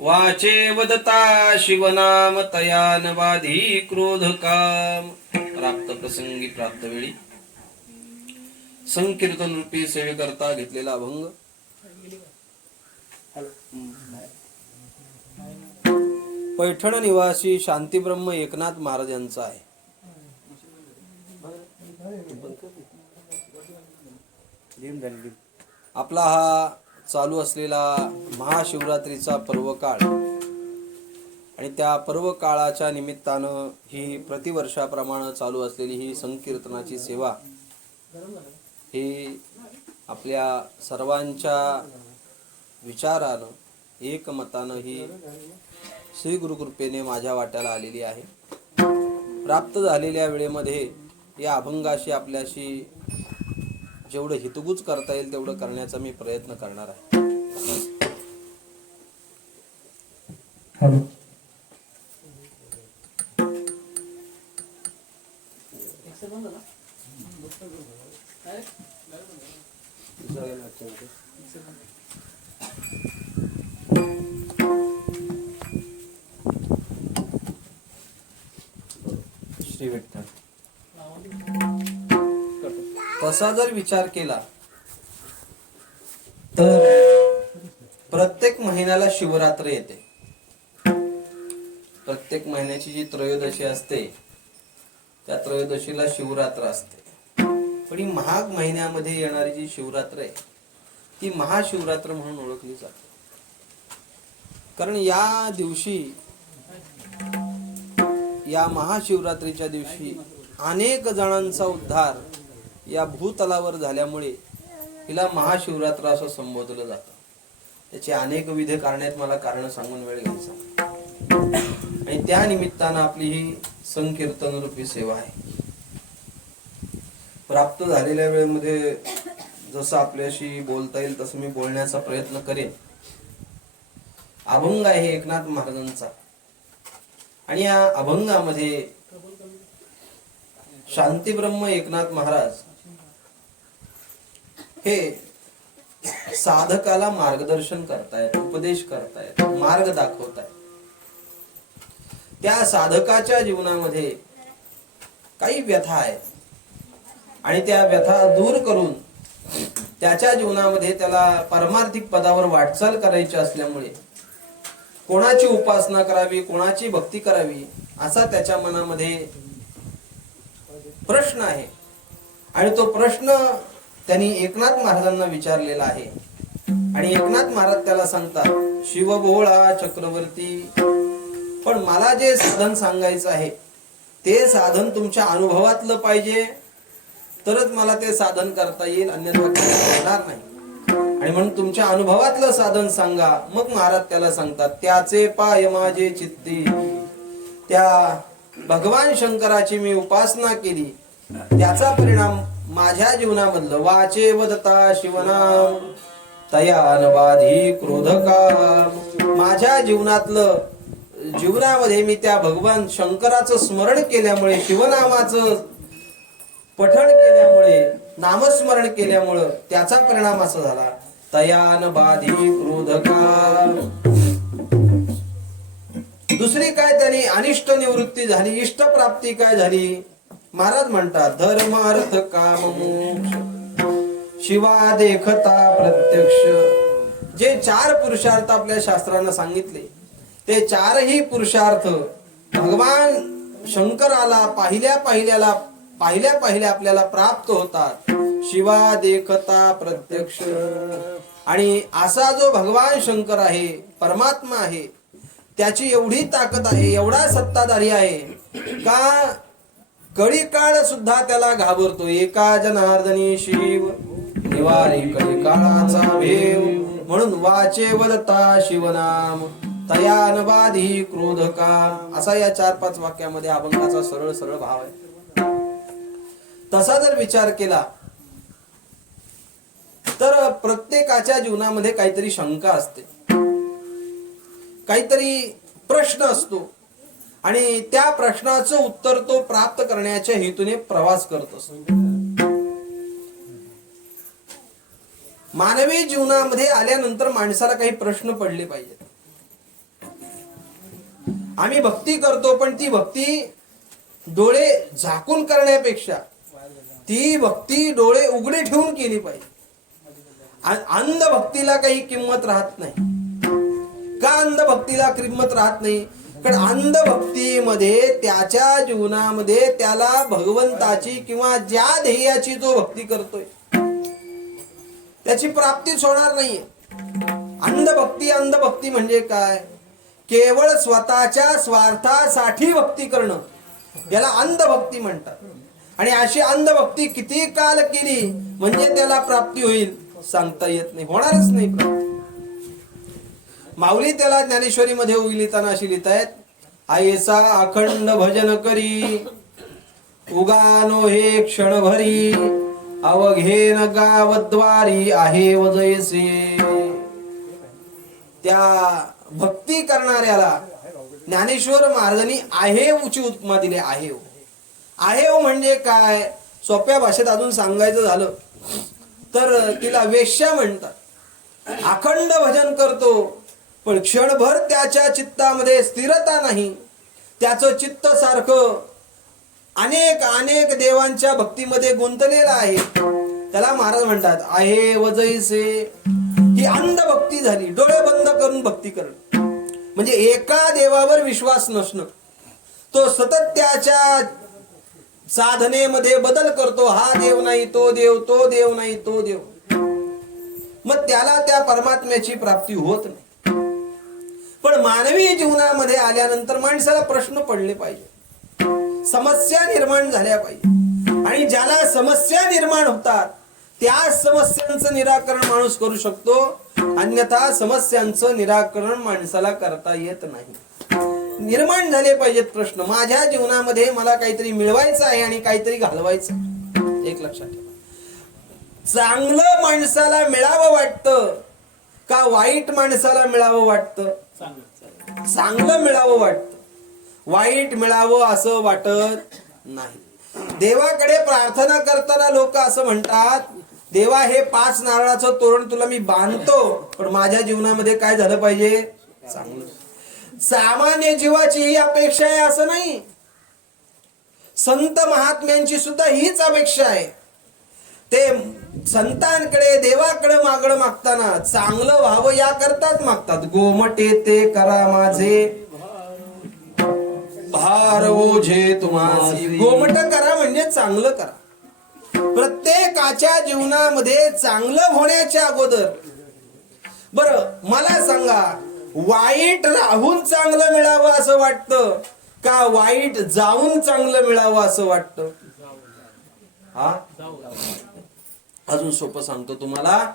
वाचे वदता शिवनाम तयान बाधी क्रोध काम. प्राप्त प्रसंगी प्राप्त वेळी संकीर्तन रूपी सेवेकरता घेतलेला अभंग पैठण निवासी शांतीब्रह्म एकनाथ महाराज यांचा आहे. आपला हा चालू असलेला महाशिवरात्रीचा पर्व काळ आणि त्या पर्व काळाच्या निमित्तानं ही प्रतिवर्षाप्रमाणे चालू असलेली ही संकीर्तनाची सेवा ही आपल्या सर्वांच्या विचारानं एकमतानं ही श्री गुरुकृपेने माझ्या वाट्याला आलेली आहे. प्राप्त झालेल्या वेळेमध्ये या अभंगाशी आपल्याशी जेवढं हितगुज करता येईल तेवढं करण्याचा मी प्रयत्न करणार आहे. श्री विठ्ठल. तसा जर विचार केला तर प्रत्येक महिन्याला शिवरात्र येते. प्रत्येक महिन्याची जी त्रयोदशी असते त्या त्रयोदशीला शिवरात्र असते. पण ही माघ महिन्यामध्ये येणारी जी शिवरात्र आहे ती महाशिवरात्र म्हणून ओळखली जाते. कारण या दिवशी या महाशिवरात्रीच्या दिवशी अनेक जणांचा उद्धार या भूतलावर झाल्यामुळे हिला महाशिवरात्र असं संबोधलं जातं. त्याची अनेक विविध कारणे आहेत, मला कारण सांगून वेळ घ्यायचा. आणि त्या निमित्तानं आपली ही संकीर्तन रूपी सेवा आहे. प्राप्त झालेल्या वेळेमध्ये जसं आपल्याशी बोलता येईल तसं मी बोलण्याचा प्रयत्न करेन. अभंग आहे एकनाथ महाराजांचा आणि या अभंगामध्ये शांतीब्रह्म एकनाथ महाराज हे साधकाला मार्गदर्शन करतायत, उपदेश करतायत, मार्ग दाखवतायत. त्या साधकाच्या जीवनामध्ये काही व्यथा आहेत आणि त्या व्यथा दूर करून त्याच्या जीवनामध्ये त्याला पारमार्थिक पदावर वाटचाल करायची असल्यामुळे कोणाची उपासना करावी, कोणाची भक्ती करावी असा त्याच्या मनामध्ये प्रश्न आहे. आणि तो प्रश्न त्यांनी एकनाथ महाराजांना विचारलेला आहे. आणि एकनाथ महाराज त्याला सांगतात, शिवभोळा चक्रवर्ती, पण मला जे साधन सांगायचं आहे ते साधन तुमच्या अनुभवातलं पाहिजे तरच मला ते साधन करता येईल, अन्यथा होणार नाही. आणि म्हणून तुमच्या अनुभवातलं साधन सांगा. मग महाराज त्याला सांगतात, त्याचे पाय माझे चित्ती, त्या भगवान शंकराची मी उपासना केली त्याचा परिणाम माझ्या जीवनामधलं वाचे वदता शिवनाम तयान बाधी क्रोध काम. माझ्या जीवनामध्ये मी त्या भगवान शंकराचं स्मरण केल्यामुळे, शिवनामाचं पठण केल्यामुळे, नामस्मरण केल्यामुळे त्याचा परिणाम असा झाला, तयान बाधी क्रोध काम. दुसरी काय त्यांनी अनिष्ट निवृत्ती झाली, इष्ट प्राप्ती काय झाली. महाराज म्हणतात, धर्म अर्थ काम मोक्ष शिवा देखता प्रत्यक्ष. जे 4 पुरुषार्थ आपल्या शास्त्रानं सांगितले ते 4ही पुरुषार्थ भगवान शंकराला पाहिल्या पाहिल्या आपल्याला प्राप्त होतात. शिवा देखता प्रत्यक्ष. आणि असा जो भगवान शंकर आहे, परमात्मा आहे, त्याची एवढी ताकद आहे, एवढा सत्ताधारी आहे का कळी काळ सुद्धा त्याला घाबरतो. एका जनार्दनी शिव निवारी कळी काळाचा भेव. म्हणून वाचे वदता शिवनाम तयान बाधी क्रोध काम. असा या 4-5 वाक्यामध्ये अभंगाचा सरळ सरळ भाव आहे. तसा जर विचार केला तर प्रत्येकाच्या जीवनामध्ये काहीतरी शंका असते, काहीतरी प्रश्न असतो आणि त्या प्रश्नाचं उत्तर तो प्राप्त करण्याच्या हेतूने प्रवास करत असतो. मानवी जीवनामध्ये आल्यानंतर माणसाला काही प्रश्न पडले पाहिजेत. आम्ही भक्ती करतो, पण ती भक्ती डोळे झाकून करण्यापेक्षा ती भक्ती डोळे उघडे ठेवून केली पाहिजे. अंध भक्तीला काही किंमत राहत नाही. का अंध भक्तीला किंमत राहत नाही? कारण अंध भक्तीमध्ये त्याच्या जीवनामध्ये त्याला भगवंताची किंवा ज्या ध्येयाची जो भक्ती करतोय त्याची प्राप्तीच होणार नाहीये. अंधभक्ती म्हणजे काय? केवळ स्वतःच्या स्वार्थासाठी भक्ती करणं, याला अंधभक्ती म्हणतात. आणि अशी अंधभक्ती किती काल केली म्हणजे त्याला प्राप्ती होईल सांगता येत नाही, होणारच नाही प्राप्ती. माऊली त्याला ज्ञानेश्वरी मध्ये लिहिताना अशी लिहितायत, आयेसा अखंड भजन करी उगानो हे क्षण भरी अवघेन गावद्वारी आहे वजयसे. त्या भक्ती करणाऱ्याला ज्ञानेश्वर महाराजांनी आहेवची उपमा दिली. आहेव म्हणजे काय? सोप्या भाषेत अजून सांगायचं झालं तर तिला वेश्या म्हणतात. अखंड भजन करतो पण क्षणभर त्याच्या चित्तामध्ये स्थिरता नाही. त्याचं चित्त सारखं अनेक देवांच्या भक्तीमध्ये गुंतलेलं आहे. त्याला महाराज म्हणतात आहे वजैसे. ही अंध भक्ती झाली, डोळे बंद करून भक्ती करणं. म्हणजे एका देवावर विश्वास नसणं. तो सतत त्याच्या साधनेमध्ये बदल करतो. हा देव नाही तो देव, तो देव नाही तो देव. मग त्याला त्या परमात्म्याची प्राप्ती होत नाही. पण मानवी जीवनामध्ये आल्यानंतर माणसाला प्रश्न पडले पाहिजे, समस्या निर्माण झाल्या पाहिजे. आणि ज्याला समस्या निर्माण होतात त्या समस्यांचं निराकरण माणूस करू शकतो, अन्यथा समस्यांचं निराकरण माणसाला करता येत नाही. निर्माण झाले पाहिजेत प्रश्न. माझ्या जीवनामध्ये मला काहीतरी मिळवायचं आहे आणि काहीतरी घालवायचं. एक लक्षात ठेवा, चांगलं माणसाला मिळावं वाटतं का वाईट माणसाला मिळावं वाटतं? चांगलं मिळावं वाटतं, वाईट मिळावं असं वाटत नाही. देवाकडे प्रार्थना करताना लोक असं म्हणतात, देवा हे 5 नारळाचं तोरण तुला मी बांधतो, पण माझ्या जीवनामध्ये काय झालं पाहिजे? चांगलं. सामान्य जीवाची ही अपेक्षा आहे असं नाही. संत महात्म्यांची सुद्धा हीच अपेक्षा आहे. ते संतांकडे देवाकडे मागणं मागताना चांगलं व्हावं या करताच मागतात. गोमटे ते करा माझे भार ओझे तुम्हासी. गोमट करा म्हणजे चांगलं करा. प्रत्येकाच्या जीवनामध्ये चांगलं होण्याच्या अगोदर बरं मला सांगा, वाईट राहून चांगलं मिळावं असं वाटतं का वाईट जाऊन चांगलं मिळावं असं वाटतं? हा, अजून सोपं सांगतो तुम्हाला.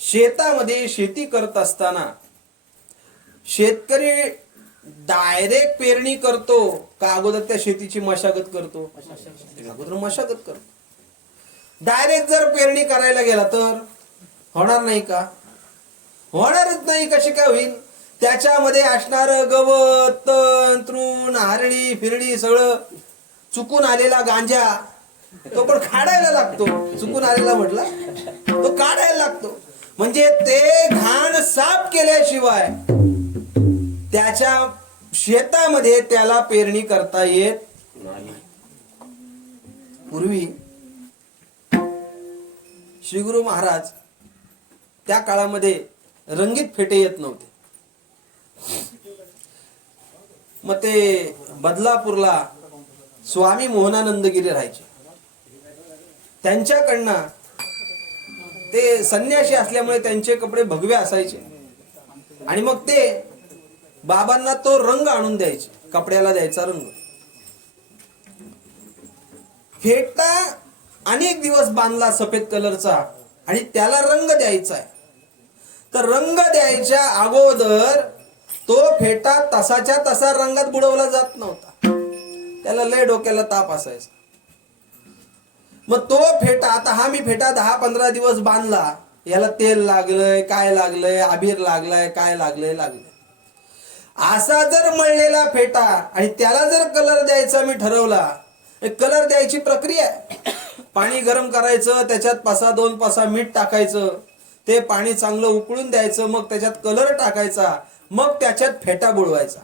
शेतामध्ये शेती करत असताना शेतकरी डायरेक्ट पेरणी करतो का अगोदर त्या शेतीची मशागत करतो? अगोदर मशागत करतो. डायरेक्ट जर पेरणी करायला गेला तर होणार नाही का? होणारच नाही. कशी काय होईल? त्याच्यामध्ये असणार गवत, तृण, हरणी फिरणी सगळं, चुकून आलेला गांजा तो पण काढायला लागतो. चुकून आलेला म्हटला तो काढायला लागतो. म्हणजे ते घाण साफ केल्याशिवाय त्याच्या शेतामध्ये त्याला पेरणी करता येत नाही. पूर्वी श्री गुरु महाराज त्या काळामध्ये रंगीत फेटे येत नव्हते. मग ते बदलापूरला स्वामी मोहनानंदगिरी राहायचे. त्यांच्याकडनं ते संन्यासी असल्यामुळे त्यांचे कपडे भगवे असायचे आणि मग ते बाबांना तो रंग आणून द्यायचे, कपड्याला द्यायचा रंग. फेटा अनेक दिवस बांधला सफेद कलरचा आणि त्याला रंग द्यायचा आहे. तर रंग द्यायच्या अगोदर तो फेटा तसाच्या तसा रंगात बुडवला जात नव्हता. त्याला लय डोक्याला ताप असायचा. मग तो फेटा, आता हा मी फेटा 10-15 दिवस बांधला, याला तेल लागलंय, काय लागलंय, अबीर लागलाय, काय लागलंय. असा जर मळलेला फेटा आणि त्याला जर कलर द्यायचा मी ठरवला, कलर द्यायची प्रक्रिया आहे. पाणी गरम करायचं, त्याच्यात 2 पासा मीठ टाकायचं, ते पाणी चांगलं उकळून द्यायचं, मग त्याच्यात कलर टाकायचा, मग त्याच्यात फेटा बुडवायचा.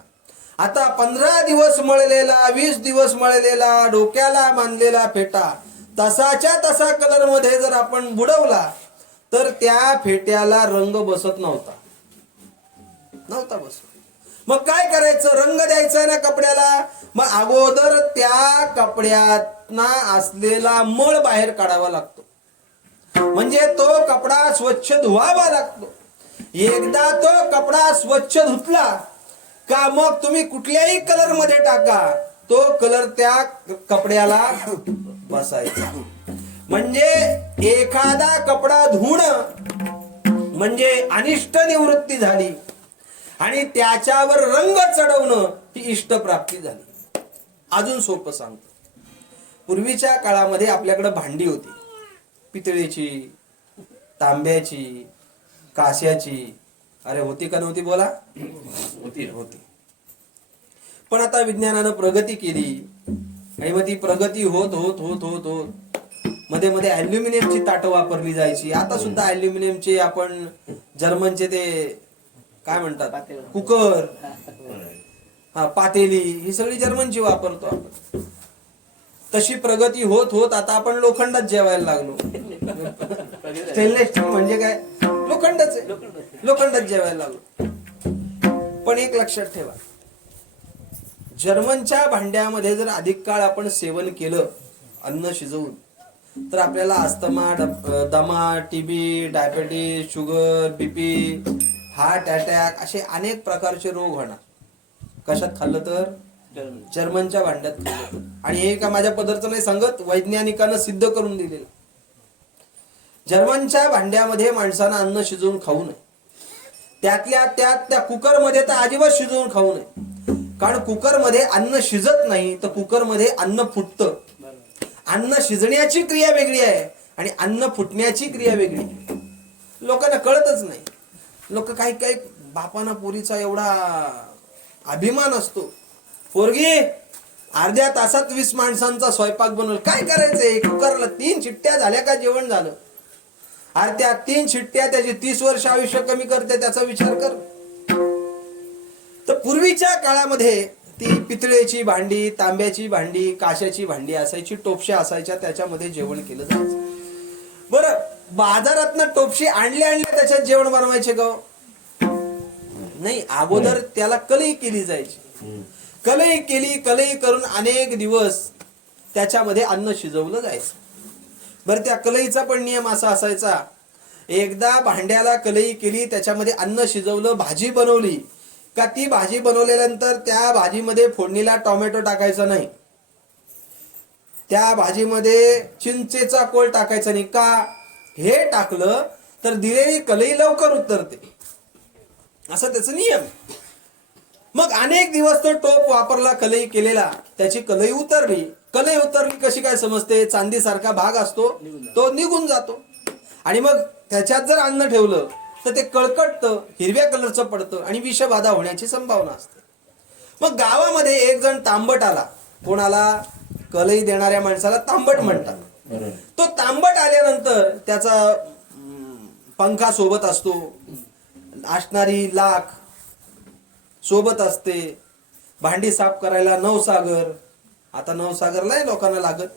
आता 15 दिवस मळलेला, 20 दिवस मळलेला, डोक्याला बांधलेला फेटा तसाच्या तसा कलर मध्ये जर आपण बुडवला तर त्या फेट्याला रंग बसत नव्हता बसत. मग काय करायचं? रंग द्यायचा ना कपड्याला. मग अगोदर त्या कपड्यातना असलेला मळ बाहेर काढावा लागतो, म्हणजे तो कपडा स्वच्छ धुवावा लागतो. एकदा तो कपडा स्वच्छ धुतला का मग तुम्ही कुठल्याही कलर मध्ये टाका, तो कलर त्या कपड्याला बसायचा. म्हणजे एखादा कपडा धुणं म्हणजे अनिष्ट निवृत्ती झाली आणि त्याच्यावर रंग चढवणं ही इष्टप्राप्ती झाली. अजून सोपं सांगतो. पूर्वीच्या काळामध्ये आपल्याकडे भांडी होती, पितळेची, तांब्याची, काश्याची. अरे होती का नव्हती? बोला. होती. पण आता विज्ञानानं प्रगती केली आणि मग ती प्रगती होत होत होत होत होत मध्ये मध्ये अल्युमिनियमची ताटं वापरली जायची. आता सुद्धा अल्युमिनियमचे आपण जर्मनचे ते काय म्हणतात कुकर, पातेली, ही सगळी जर्मनची वापरतो आपण. तशी प्रगती होत होत आता आपण लोखंडात जेवायला लागलो. स्टेनलेस स्टील म्हणजे काय? लोखंडच आहे. लोखंडात जेवायला लागलो. पण एक लक्षात ठेवा, जर्मनच्या भांड्यामध्ये जर अधिक काळ आपण सेवन केलं अन्न शिजवून तर आपल्याला अस्थमा, दमा, TB, diabetes, sugar, BP, heart attack असे अनेक प्रकारचे रोग होणार. कशात खाल्लं तर? जर्मनच्या भांड्यात खाल्लं. आणि हे का माझ्या पदरचं नाही सांगत, वैज्ञानिकानं सिद्ध करून दिलेलं. जर्मनच्या भांड्यामध्ये माणसानं अन्न शिजवून खाऊ नये. त्यातल्या त्यात त्या कुकरमध्ये तर अजिबात शिजवून खाऊ नये, कारण कुकरमध्ये अन्न शिजत नाही, तर कुकरमध्ये अन्न फुटतं. अन्न शिजण्याची क्रिया वेगळी आहे आणि अन्न फुटण्याची क्रिया वेगळी. लोकांना कळतच नाही. लोक काही काही बापाना पोरीचा एवढा अभिमान असतो, पोरगी अर्ध्या तासात 20 माणसांचा स्वयंपाक बनवल. काय करायचंय? कुकरला 3 शिट्ट्या झाल्या का जेवण झालं. अरे त्या 3 शिट्ट्या त्याची 30 वर्ष आयुष्य कमी करते, त्याचा विचार कर. तर पूर्वीच्या काळामध्ये ती पितळेची भांडी, तांब्याची भांडी, काशाची भांडी असायची, टोपश्या असायच्या, त्याच्यामध्ये जेवण केलं जायचं. बरं, बाजारातनं टोपशी आणल्या त्याच्यात जेवण बनवायचे का? नाही. अगोदर त्याला कलई केली जायची. कलई करून अनेक दिवस त्याच्यामध्ये अन्न शिजवलं जायचं. बरं, त्या कलईचा पण नियम असा असायचा, एकदा भांड्याला कलई केली, त्याच्यामध्ये अन्न शिजवलं, भाजी बनवली का ती भाजी बनवल्यानंतर त्या भाजीमध्ये फोडणीला टोमॅटो टाकायचा नाही, त्या भाजीमध्ये चिंचेचा कोळ टाकायचा नाही. का? हे टाकलं तर दिलेली कलई लवकर उतरते, असा त्याचा नियम. मग अनेक दिवस तो टोप वापरला कलई केलेला, त्याची कलई उतरली. कलई उतरली कशी काय समजते? चांदीसारखा भाग असतो तो निघून जातो. आणि मग त्याच्यात जर अन्न ठेवलं तर ते कळकटतं, हिरव्या कलरचं पडतं आणि विषबाधा होण्याची संभावना असते. मग गावामध्ये एक जण तांबट आला. कोणाला? कलई देणाऱ्या माणसाला तांबट म्हणतात. तो तांबट आल्यानंतर त्याचा पंखा सोबत असतो, असणारी लाख सोबत असते, भांडी साफ करायला नवसागर. आता नवसागर नाही लोकांना लागत,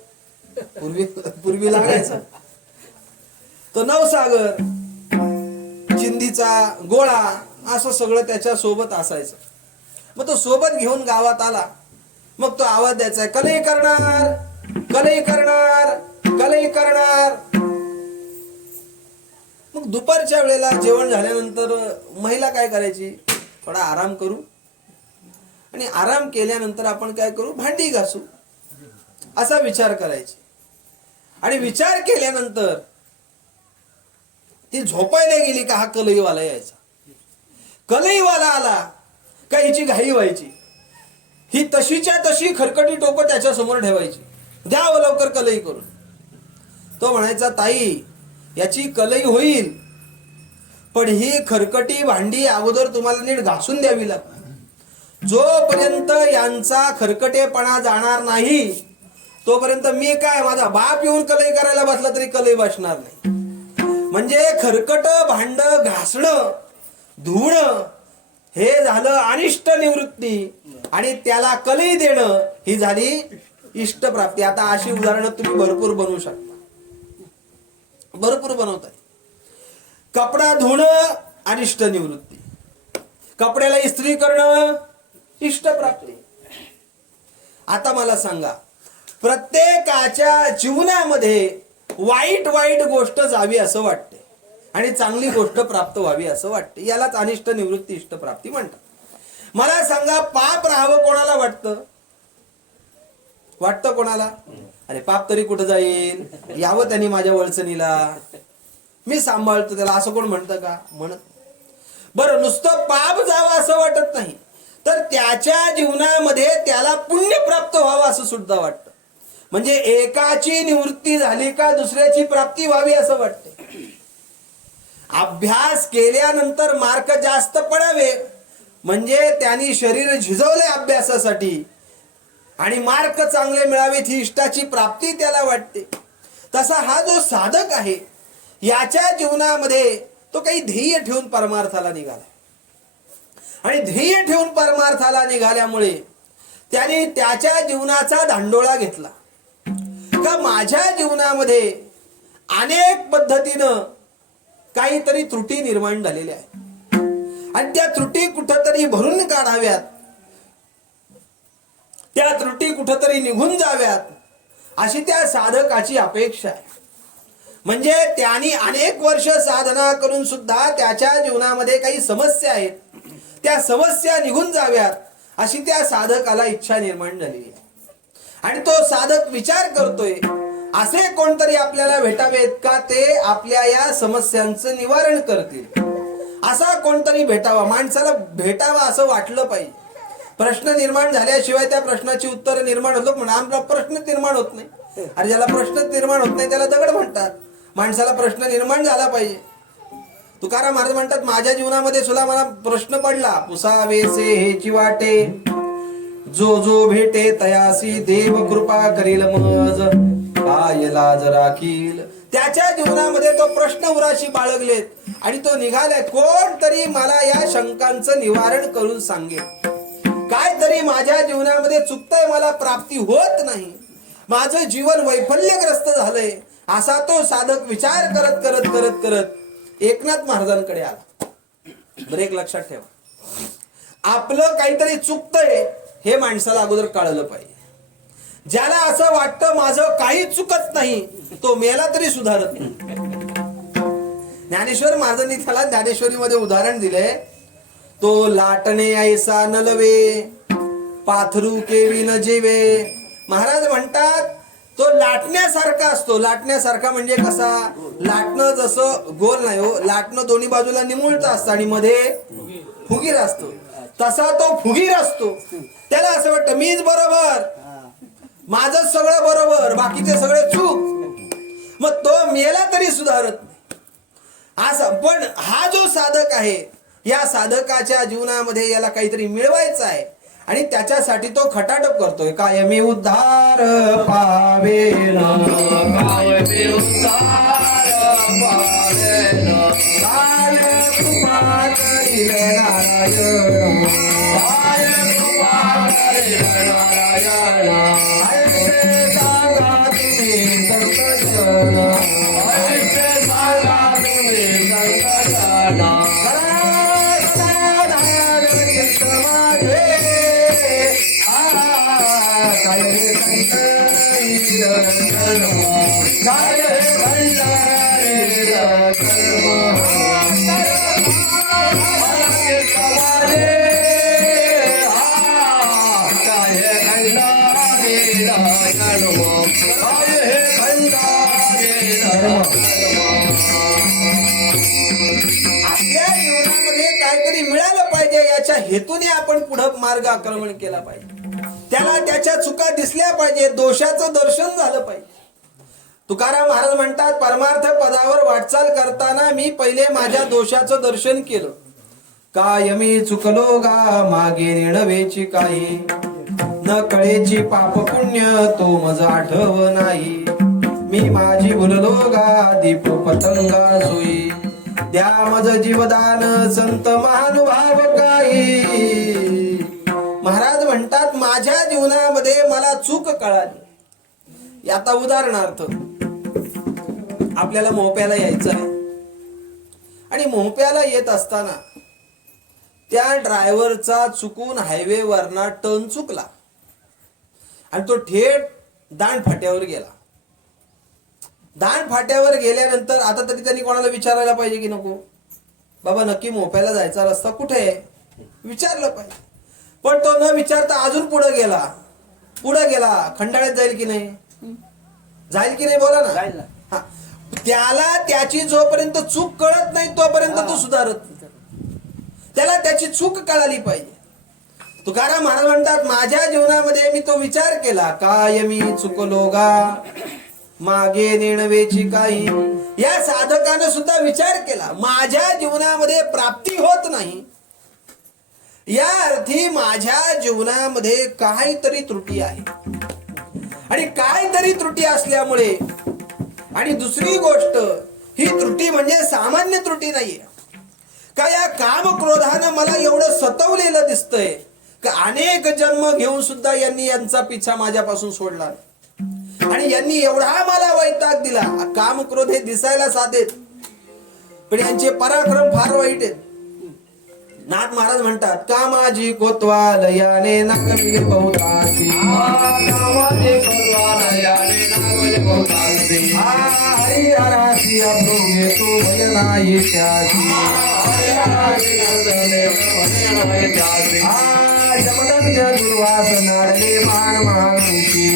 पूर्वी लागायचा. तो नवसागर, चिंधीचा गोळा, असं सगळं त्याच्या सोबत असायचं. मग तो सोबत घेऊन गावात आला. मग तो आवाज द्यायचा, कलई करणार, कलई करणार, कलई करणार. मग दुपारच्या वेळेला जेवण झाल्यानंतर महिला काय करायची? थोडा आराम करू, आणि आराम केल्यानंतर आपण काय करू? भांडी घासू, असा विचार करायची. आणि विचार केल्यानंतर ती झोपायला गेली का हा कलईवाला यायचा. कलईवाला आला का हिची घाई व्हायची. ही तशीच्या तशी खरकटी टोपं त्याच्या समोर ठेवायची, द्यावं लवकर कलई करून. तो म्हणायचा, ताई याची कलई होईल, पण ही खरकटी भांडी अगोदर तुम्हाला नीट घासून द्यावी लागते. जोपर्यंत यांचा खरकटेपणा जाणार नाही तोपर्यंत मी काय, माझा बाप येऊन कलई करायला बसला तरी कलई बसणार नाही. म्हणजे खरकट भांड घासणं, धुणं हे झालं अनिष्ट निवृत्ती, आणि त्याला कलई देणं ही झाली इष्ट प्राप्ती. आता अशी उदाहरणं तुम्ही भरपूर बनवू शकता, भरपूर बनवताय. कपडा धुणं अनिष्ट निवृत्ती, कपड्याला इस्त्री करणं इष्ट प्राप्ती. आता मला सांगा, प्रत्येकाच्या जीवनामध्ये वाईट वाईट गोष्ट जावी असं वाटते आणि चांगली गोष्ट प्राप्त व्हावी असं वाटते, यालाच अनिष्ट निवृत्ती इष्ट प्राप्ती म्हणतात. मला सांगा, पाप राहावं कोणाला वाटतं? वाटतं कोणाला? अरे पाप तरी कुठं जाईल, यावं त्यांनी माझ्या वळचणीला, मी सांभाळतो त्याला, असं कोण म्हणतं का? म्हणत. बरं, नुसतं पाप जावं असं वाटत नाही, तर त्याच्या जीवनामध्ये त्याला पुण्य प्राप्त व्हावं असं सुद्धा वाटतं. म्हणजे एकाची निवृत्ती झाली का दुसऱ्याची प्राप्ती व्हावी असं वाटते. अभ्यास केल्यानंतर मार्क जास्त पडावे म्हणजे त्यांनी शरीर झिजवले अभ्यासासाठी आणि मार्क चांगले मिळावेत ही इष्टाची प्राप्ती त्याला वाटते. तसा हा जो साधक आहे याच्या जीवनामध्ये तो काही ध्येय ठेवून परमार्थाला निघाला, आणि ध्येय ठेवून परमार्थाला निघाल्यामुळे त्याने त्याच्या जीवनाचा धांडोळा घेतला का माझ्या जीवनामध्ये अनेक पद्धतीनं काहीतरी त्रुटी निर्माण झालेल्या आहेत आणि त्या त्रुटी कुठंतरी भरून काढाव्यात, त्या त्रुटी कुठंतरी निघून जाव्यात अशी त्या साधकाची अपेक्षा आहे. म्हणजे त्यांनी अनेक वर्ष साधना करून सुद्धा त्याच्या जीवनामध्ये काही समस्या आहेत, त्या समस्या निघून जाव्यात अशी त्या साधकाला इच्छा निर्माण झालेली आहे. आणि तो साधक विचार करतोय असे कोणतरी आपल्याला भेटावेत का ते आपल्या या समस्यांचं निवारण करतील, असा कोणतरी भेटावा, माणसाला भेटावा असं वाटलं पाहिजे. प्रश्न निर्माण झाल्याशिवाय त्या प्रश्नाची उत्तर निर्माण होतो, म्हणून आमचा प्रश्न निर्माण होत नाही. अरे ज्याला प्रश्न निर्माण होत नाही त्याला दगड म्हणतात. माणसाला प्रश्न निर्माण झाला पाहिजे. तुकाराम महाराज म्हणतात, माझ्या जीवनामध्ये सुद्धा मला प्रश्न पडला, पुसावेसे हेची वाटे, जो जो भेटे तयासी देव कृपा करील मज, काय लाज राखील. त्याच्या जीवनामध्ये तो प्रश्न उराशी बाळगलेत आणि तो निघालाय, कोणतरी मला या शंकांचं निवारण करून सांगेल. काय तरी माझ्या जीवनामध्ये चुकतंय, मला प्राप्ती होत नाही, माझं जीवन वैफल्यग्रस्त झालंय, असा तो साधक विचार करत करत करत करत एकनाथ महाराजांकडे आला. बरं, एक लक्षात ठेवा, आपलं काहीतरी चुकतंय हे माणसाला अगोदर कळलं पाहिजे. ज्याला असं वाटतं माझं काही चुकत नाही तो मेला तरी सुधारत नाही. ज्ञानेश्वर महाराजांनी त्याला ज्ञानेश्वरीमध्ये उदाहरण दिलंय, तो लाटणे ऐसा नलवे, पाथरू केवी न जेवे. महाराज म्हणतात तो लाटण्यासारखा असतो. लाटण्यासारखा म्हणजे कसा? लाटणं जसं गोल नाही हो, लाटणं दोन्ही बाजूला निमुळतं असतं आणि मध्ये फुगीर असतो, तसा तो फुगीर असतो. त्याला असं वाटतं मीच बरोबर, माझं सगळं बरोबर, बाकीचे सगळे चूक. मग तो मेला तरी सुधारत नाही असं. पण हा जो साधक आहे या साधकाच्या जीवनामध्ये याला काहीतरी मिळवायचं आहे आणि त्याच्यासाठी तो खटाटप करतोय, काय मी उद्धार पावेन, काय मी उद्धार पावेन, काय कृपा करील नारायण, काय कृपा करील नारायण, ऐसे सांगा तुम्ही संतजन, ऐसे सांगा तुम्ही संतजन. आपल्या जीवनामध्ये काहीतरी मिळालं पाहिजे याच्या हेतूने आपण पुढे मार्ग आक्रमण केला पाहिजे. त्याला त्याच्या चुका दिसल्या पाहिजे, दोषाचं दर्शन झालं पाहिजे. तुकाराम महाराज म्हणतात, परमार्थ पदावर वाटचाल करताना मी पहिले माझ्या दोषाचं दर्शन केलं. काय मी चुकलो गा मागे नेणवेची काही, न कळेची पाप पुण्य तो मज आठव नाही. मी माझी भुललो गा दीप पतंगा सोयी. द्या मज जीवदान संत महानुभाव काही. महाराज म्हणतात माझ्या जीवनामध्ये मला चूक कळाली. आता उदाहरणार्थ आपल्याला मोहप्याला यायचं आहे आणि मोहप्याला येत असताना त्या ड्रायव्हरचा चुकून हायवे वरना टर्न चुकला आणि तो थेट दांड फाट्यावर गेला. दांड फाट्यावर गेल्यानंतर आता तरी त्यांनी कोणाला विचारायला पाहिजे की नको, बाबा नक्की मोहप्याला जायचा रस्ता कुठे आहे, विचारलं पाहिजे. पण तो न विचारता अजून पुढे गेला. खंडाळ्यात जाईल की नाही, जाईल की नाही, बोला ना. हा, त्याला त्याची जोपर्यंत चूक कळत नाही तोपर्यंत तो सुधारत नाही. त्याला त्याची चूक कळाली पाहिजे. तुकाराम महाराज म्हणतात माझ्या जीवनामध्ये मी तो विचार केला, काय मी चुकलो गा मागे नेणवेची काही. या साधकानं सुद्धा विचार केला माझ्या जीवनामध्ये प्राप्ती होत नाही, या अर्थी माझ्या जीवनामध्ये काहीतरी त्रुटी आहे. आणि काहीतरी त्रुटी असल्यामुळे, आणि दुसरी गोष्ट ही त्रुटी म्हणजे सामान्य त्रुटी नाहीये का, या काम क्रोधानं मला एवढं सतवलेलं दिसतंय का अनेक जन्म घेऊन सुद्धा यांनी यांचा पिछा माझ्यापासून सोडला आणि यांनी एवढा मला वैताग दिला. काम क्रोध हे दिसायला साधेत पण यांचे पराक्रम फार वाईट आहेत. नाथ महाराज म्हणतात कामाजी कोतवाल याने नागविले बहुतासी. कामाजी कोतवाल याने नागविले बहुतासी. हरी हरासी अभृंगे तू भजनाई त्यासी. जमदग्न दुर्वास नाडले मान मानुषी.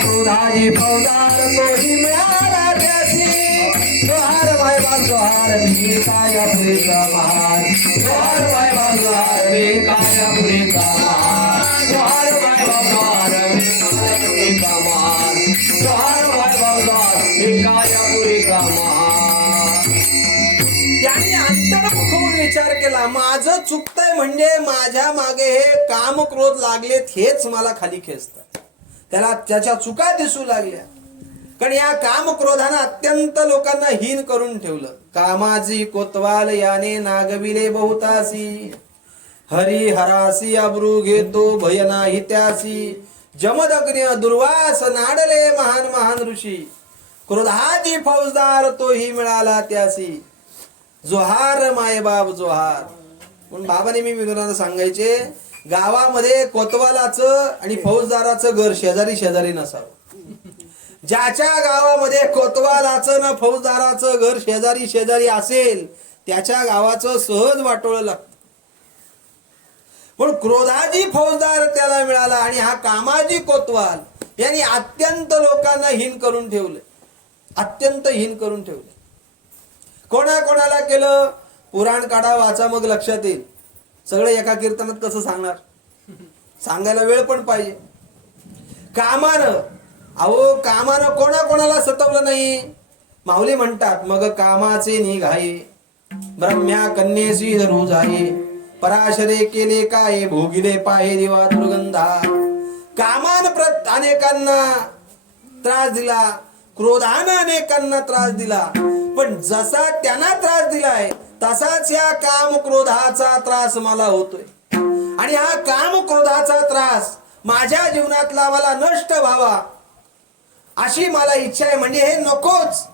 क्रोधाजी फौजदार तोही मिळाला त्यासी. जोहार बाय बाल जोहार मी काया पुरीचा महार. जोहार बाय बाल जोहार मी काया पुरीचा महार. जोहार बाय बाल जोहार मी काया पुरीचा महार. जोहार बाय बाल जोहार मी काया पुरीचा महार. त्याने अंतर्मुख होऊन विचार केला माझं चुकतंय म्हणजे माझ्या मागे हे काम क्रोध लागलेत हेच मला खाली खेचतात. त्याला त्याच्या चुका दिसू लागल्या कारण या काम क्रोधानं अत्यंत लोकांना हीन करून ठेवलं. कामाजी कोतवाल याने नागविले बहुतासी. हरी हरासी अब्रू घेतो भय नाही त्यासी. जमदग्न दुर्वास नाडले महान महान ऋषी. क्रोधाजी फौजदार तोही मिळाला त्यासी. जोहार मायबाप जोहार. म्हणून बाबाने मी विनोदानं सांगायचे गावामध्ये कोतवालाचं आणि फौजदाराचं घर शेजारी शेजारी नसावं. ज्याच्या गावामध्ये कोतवालाचं ना फौजदाराचं घर शेजारी शेजारी असेल त्याच्या गावाचं सहज वाटोळं लागतं. पण क्रोधाजी फौजदार त्याला मिळाला आणि हा कामाजी कोतवाल यांनी अत्यंत लोकांना हीन करून ठेवले, अत्यंत हीन करून ठेवले. कोणाला केलं पुराण काढा वाचा मग लक्षात येईल. सगळं एका कीर्तनात कसं सांगणार, सांगायला वेळ पण पाहिजे. कामानं कोणाला सतवलं नाही. माऊली म्हणतात मग कामाचे निघाये ब्रह्म्या कन्येशी धरू जाये. पराशरे केले काय भोगिले पाहे दिवा दुर्गंधा. कामान अनेकांना त्रास दिला, क्रोधानं अनेकांना त्रास दिला, पण जसा त्यांना त्रास दिलाय तसाच या काम क्रोधाचा त्रास मला होतोय. आणि हा काम क्रोधाचा त्रास माझ्या जीवनातला मला नष्ट व्हावा अशी मला इच्छा आहे. म्हणजे हे नकोच,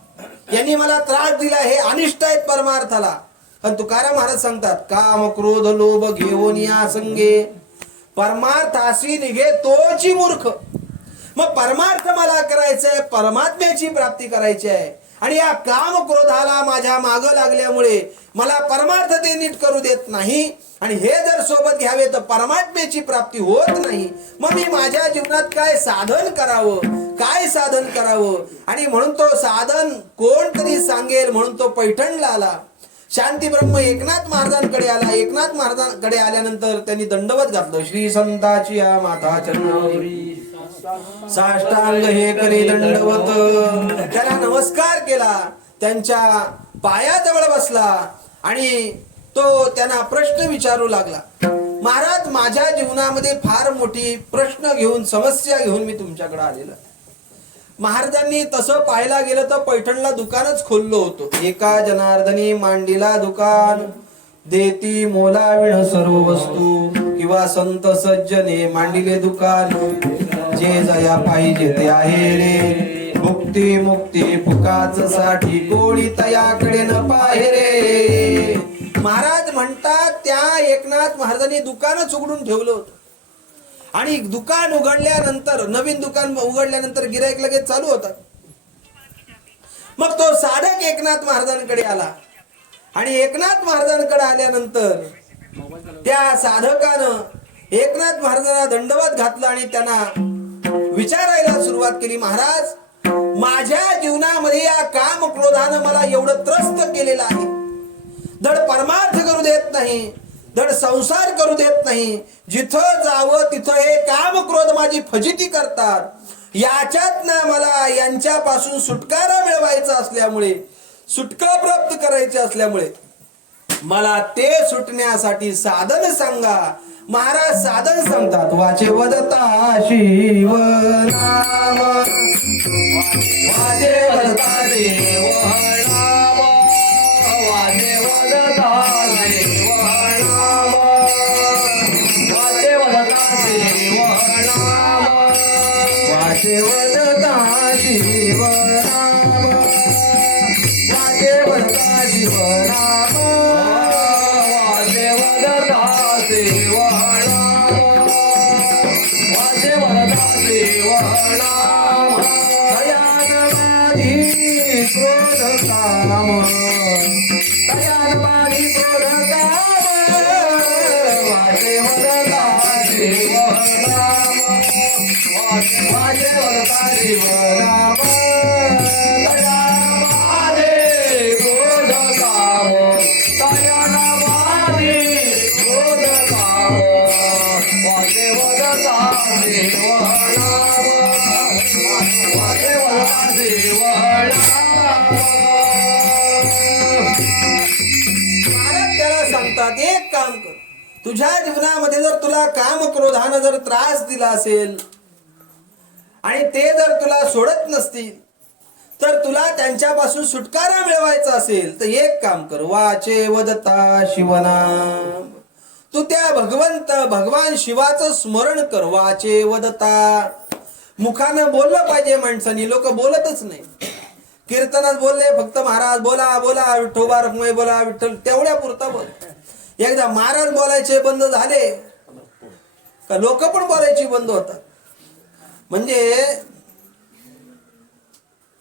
यांनी मला त्रास दिला, हे अनिष्ट आहेत परमार्थाला. पण तुकाराम महाराज सांगतात काम क्रोध लोभ घेऊन या संगे परमार्थाशी निघे तोची मूर्ख. मग परमार्थ मला करायचंय, परमात्म्याची प्राप्ती करायची आहे आणि या काम क्रोधाला माझ्या माग लागल्यामुळे मला परमार्थ ते नीट करू देत नाही आणि हे जर सोबत घ्यावे तर परमात्म्याची प्राप्ती होत नाही. मग मी माझ्या जीवनात काय साधन करावं आणि म्हणून तो साधन कोणतरी सांगेल म्हणून तो पैठणला आला. शांती ब्रह्म एकनाथ महाराजांकडे आला. एकनाथ महाराजांकडे आल्यानंतर त्यांनी दंडवत घातलं. श्री संताची या माता चरणावरी साष्टांग हे करी दंडवत. त्याला नमस्कार केला, त्यांच्या पायाजवळ बसला आणि तो त्यांना प्रश्न विचारू लागला, महाराज माझ्या जीवनामध्ये फार मोठी प्रश्न घेऊन समस्या घेऊन मी तुमच्याकडे आलेलो आहे. महाराजांनी तसं पाहायला गेलं तर पैठणला दुकानच खोललं होतं. एका जनार्दनी मांडीला दुकान, देती मोला विण सर्व वस्तू, किंवा संत सज्जने मांडिले दुकान, जे जया पाहिजे ते आहे रे, भुक्ती मुक्ती फुकाच साठी कोळी तयाकडे न पाहे रे. महाराज म्हणतात त्या एकनाथ महाराजांनी दुकानच उघडून ठेवलं होतं. आणि दुकान उघडल्यानंतर, नवीन दुकान उघडल्यानंतर गिराईक लगेच चालू होतात. मग तो साधक एकनाथ महाराजांकडे आला आणि एकनाथ महाराजांकडे आल्यानंतर त्या साधकानं एकनाथ महाराजांना दंडवत घातला आणि त्यांना विचारायला सुरुवात केली, महाराज माझ्या जीवनामध्ये या काम क्रोधानं मला एवढं त्रस्त केलेलं आहे, धड परमार्थ करू देत नाही, धड संसार करू देत नाही, जिथं जावं तिथं हे काम क्रोध माझी फजिती करतात. याच्यातनं मला यांच्यापासून सुटकारा मिळवायचा असल्यामुळे, सुटका प्राप्त करायची असल्यामुळे मला ते सुटण्यासाठी साधन सांगा. महाराज साधन सांगतात, वाचे वदता शिव नाम, वाचे वदता देव नाम, वाचे वदता देव नाम, वाचे वदता देव नाम, वाचे वदता शिव नाम, वाचे वदता शिव नाम, वाचे वदता देव नाम, वाचे वदता देव नाम, दयानवादी क्रोध काम, दयानवादी क्रोध काम, वाचे वदता देव नाम, वाचे वदता देव नाम, दयानवादी क्रोध काम, दयानवादी क्रोध काम, वाचे वदता देव नाम, वाचे वदता देव नाम. महाराज त्याला सांगतात, एक काम कर, तुझ्या जीवनामध्ये जर तुला काम क्रोधानं जर त्रास दिला असेल आणि ते जर तुला सोडत नसतील, तर तुला त्यांच्यापासून सुटकारा मिळवायचा असेल तर एक काम कर, वाचे वदता शिवनाम. तू त्या भगवान शिवाचं स्मरण कर. वाचे वदता, मुखानं बोललं पाहिजे माणसानी, लोक बोलतच नाही. कीर्तनात बोलले फक्त महाराज बोला बोला, विठोबा रखुमाई बोला, विठ्ठल तेवढ्या पुरता बोल. एकदा महाराज बोलायचे बंद झाले का लोक पण बोलायची बंद होतात. म्हणजे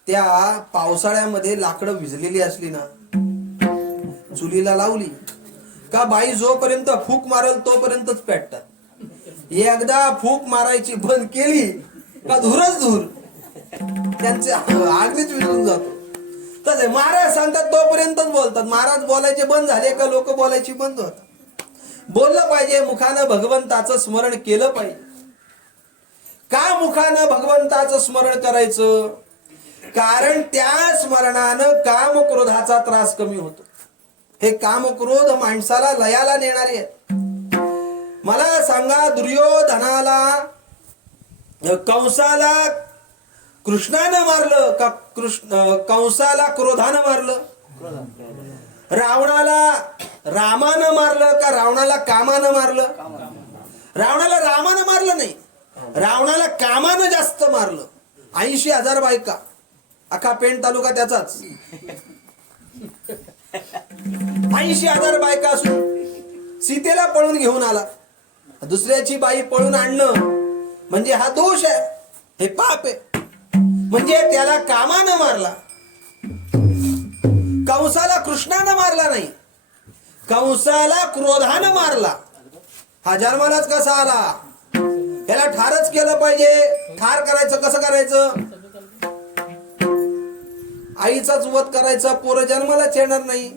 त्या पावसाळ्यामध्ये लाकडं भिजलेली असली ना, चुलीला लावली का बाई जोपर्यंत फूक मारल तोपर्यंतच पेटतात. एकदा फूक मारायची बंद केली का धूरच धूर, त्यांचे आगीच विझून जातो. तसे महाराज सांगतात तोपर्यंतच बोलतात. महाराज बोलायचे बंद झाले का लोक बोलायची बंद होतात. बोललं पाहिजे, मुखानं भगवंताचं स्मरण केलं पाहिजे. का मुखानं भगवंताचं स्मरण करायचं? कारण त्या स्मरणानं काम क्रोधाचा त्रास कमी होतो. हे काम क्रोध माणसाला लयाला नेणारे आहेत. मला सांगा, दुर्योधनाला कंसाला कृष्णानं मारलं का कंसाला क्रोधानं मारलं? रावणाला रामानं मारलं का रावणाला कामानं मारलं? रावणाला रामानं मारलं नाही, रावणाला कामानं जास्त मारलं. 80,000 बायका, अख्खा पेण तालुका त्याचाच. 80,000 बायका असून सीतेला पळून घेऊन आला. दुसऱ्याची बाई पळून आणणं म्हणजे हा दोष आहे, हे पाप आहे. म्हणजे त्याला कामानं मारला. कंसाला कृष्णानं मारला नाही, कंसाला क्रोधानं मारला. हा जन्मालाच कसा आला? याला ठारच केलं पाहिजे. ठार करायचं कसं करायचं? आईचाच वध करायचा, पोरं जन्मालाच येणार नाही.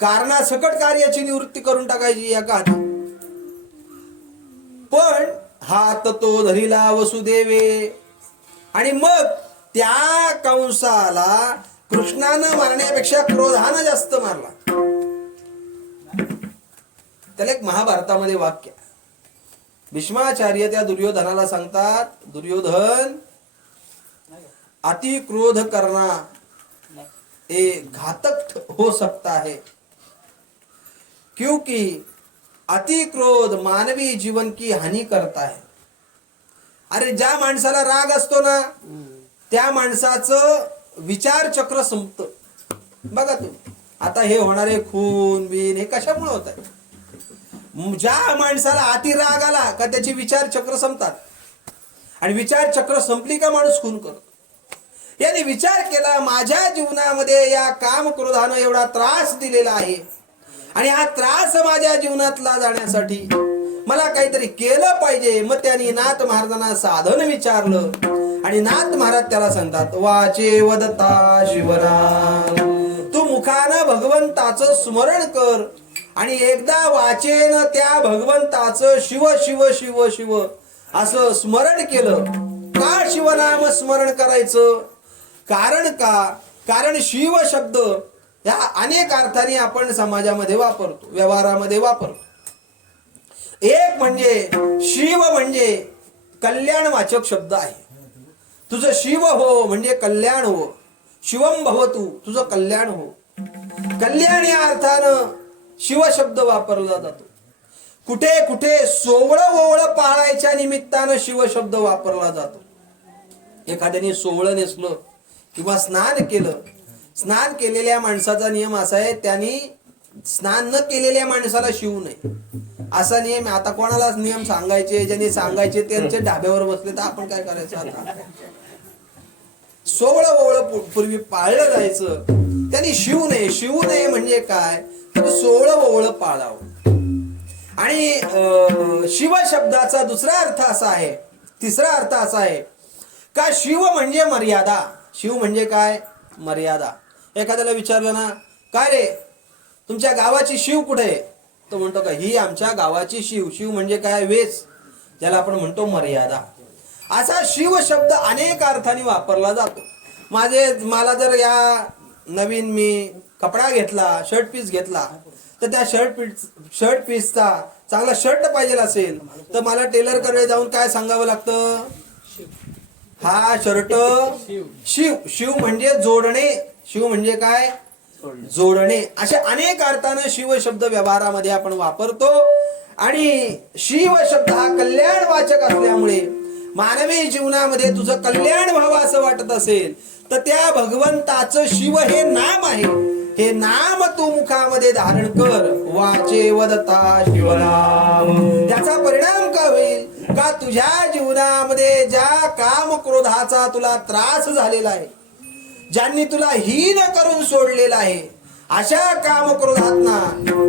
कारणासकट कार्याची निवृत्ती करून टाकायची एका हाती. पण हात तो धरिला वसुदेवे, आणि मग त्या कंसाला कृष्णानं मारण्यापेक्षा क्रोधानं जास्त मारला. त्याला एक महाभारतामध्ये वाक्य, भीष्माचार्य त्या दुर्योधनाला सांगतात, दुर्योधन अति क्रोध करना ये घातक हो सकता है, क्योंकि अति क्रोध मानवी जीवन की हानी करता है. अरे ज्या माणसाला राग असतो ना, त्या माणसाचं विचार चक्र संपतं. बघा तुम्ही आता हे होणारे खून बिन हे कशामुळे होत आहे? ज्या माणसाला अति राग आला का त्याची विचार चक्र संपतात, आणि विचार चक्र संपली का माणूस खून करतो. याने विचार केला, माझ्या जीवनामध्ये या काम क्रोधानं एवढा त्रास दिलेला आहे, आणि हा त्रास माझ्या जीवनातला जाण्यासाठी मला काहीतरी केलं पाहिजे. मग त्यांनी नाथ महाराजांना साधन विचारलं, आणि नाथ महाराज त्याला सांगतात, वाचे वदता शिवराम, तू मुखानं भगवंताचं स्मरण कर, आणि एकदा वाचेन त्या भगवंताचं शिव शिव शिव शिव असं स्मरण केलं. का शिवनाम स्मरण करायचं? कारण शिव शब्द ह्या अनेक अर्थाने आपण समाजामध्ये वापरतो, व्यवहारामध्ये वापरतो. एक म्हणजे शिव म्हणजे कल्याणवाचक शब्द आहे. तुझं शिव हो म्हणजे कल्याण हो, शिवम भवतु, तुझं कल्याण हो. कल्याण या अर्थानं शिव शब्द वापरला जातो. कुठे कुठे सोवळं ओवळं पाळायच्या निमित्तानं शिव शब्द वापरला जातो. एखाद्याने सोवळं नेसलं किंवा स्नान केलं, स्नान केलेल्या माणसाचा नियम असा आहे, त्यांनी स्नान न केलेल्या माणसाला शिवू नये असा नियम. आता कोणाला नियम सांगायचे, ज्यांनी सांगायचे त्यांचे ढाब्यावर बसले तर आपण काय करायचं? आता सोवळं ओवळं पूर्वी पाळलं जायचं, त्यांनी शिवू नये. शिवू नये म्हणजे काय? तर सोवळं ओवळं पाळावं. आणि शिव शब्दाचा दुसरा अर्थ असा आहे, तिसरा अर्थ असा आहे का शिव म्हणजे मर्यादा. शिव म्हणजे काय? मर्यादा. एखाद्याला विचारलं ना, काय रे तुमच्या गावाची शिव कुठे? तो म्हणतो का ही आमच्या गावाची शिव. शिव म्हणजे काय? वेश, ज्याला आपण म्हणतो मर्यादा. असा शिव शब्द अनेक अर्थाने वापरला जातो. मला जर या नवीन मी कपडा घेतला, शर्ट पीस घेतला, तर त्या शर्ट पीसचा चांगला शर्ट पाहिजे असेल तर मला टेलरकडे जाऊन काय सांगावं लागतं? हा शर्ट शिव. शिव म्हणजे जोडणे. शिव म्हणजे काय? जोडणे. अशा अनेक अर्थानं शिव शब्द व्यवहारामध्ये आपण वापरतो. आणि शिव शब्द हा कल्याणवाचक असल्यामुळे मानवी जीवनामध्ये तुझं कल्याण व्हावं असं वाटत असेल तर त्या भगवंताचं शिव हे नाम आहे, हे नाम तू मुखामध्ये धारण कर. वाचे वदता शिवनाम. त्याचा परिणाम काय होईल? का तुझ्या जीवनामध्ये ज्या काम क्रोधाचा तुला त्रास झालेला आहे, ज्यांनी तुला हीन करून सोडलेला आहे, अशा काम क्रोधातना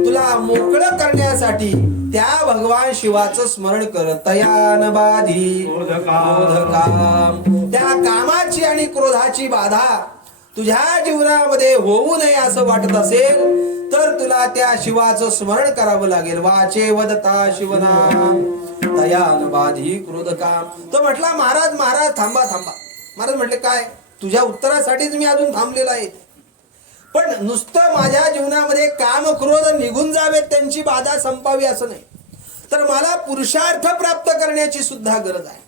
तुला मोकळं करण्यासाठी त्या भगवान शिवाचं स्मरण कर. तयान बाधी क्रोधकाम. त्या कामाची आणि क्रोधाची बाधा तुझ्या जीवनामध्ये होऊ नये असं वाटत असेल तर तुला त्या शिवाचं स्मरण करावं लागेल. वाचे वदता शिवनाम तयान बाधी क्रोधकाम. तो म्हटला, महाराज थांबा. महाराज म्हटले, काय? तुझ्या उत्तरासाठीच मी अजून थांबलेला आहे, पण नुसतं माझ्या जीवनामध्ये काम क्रोध निघून जावेत, त्यांची बाधा संपावी असं नाही, तर मला पुरुषार्थ प्राप्त करण्याची सुद्धा गरज आहे.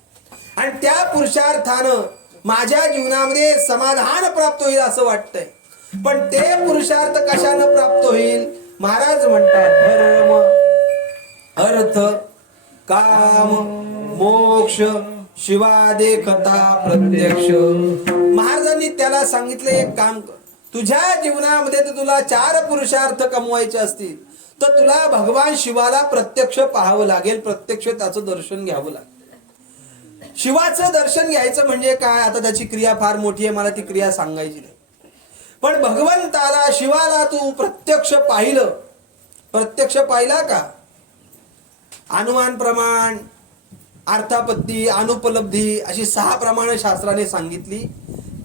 आणि त्या पुरुषार्थानं माझ्या जीवनामध्ये समाधान प्राप्त होईल असं वाटतंय. पण ते पुरुषार्थ कशानं प्राप्त होईल? महाराज म्हणतात, धर्म अर्थ काम मोक्ष शिवा देखता प्रत्यक्ष. महाराजांनी त्याला सांगितलं, एक काम कर, तुझ्या जीवनामध्ये तर तुला 4 पुरुषार्थ कमवायचे असतील तर तुला भगवान शिवाला प्रत्यक्ष पाहावं लागेल, प्रत्यक्ष त्याचं दर्शन घ्यावं लागेल. शिवाचं दर्शन घ्यायचं म्हणजे काय? आता त्याची क्रिया फार मोठी आहे, मला ती क्रिया सांगायची नाही. पण भगवंताला शिवाला तू प्रत्यक्ष पाहिलं. प्रत्यक्ष पाहिला का? अनुमान प्रमाण, अर्थापत्ती, अनुपलब्धी अशी 6 प्रमाणे शास्त्राने सांगितली.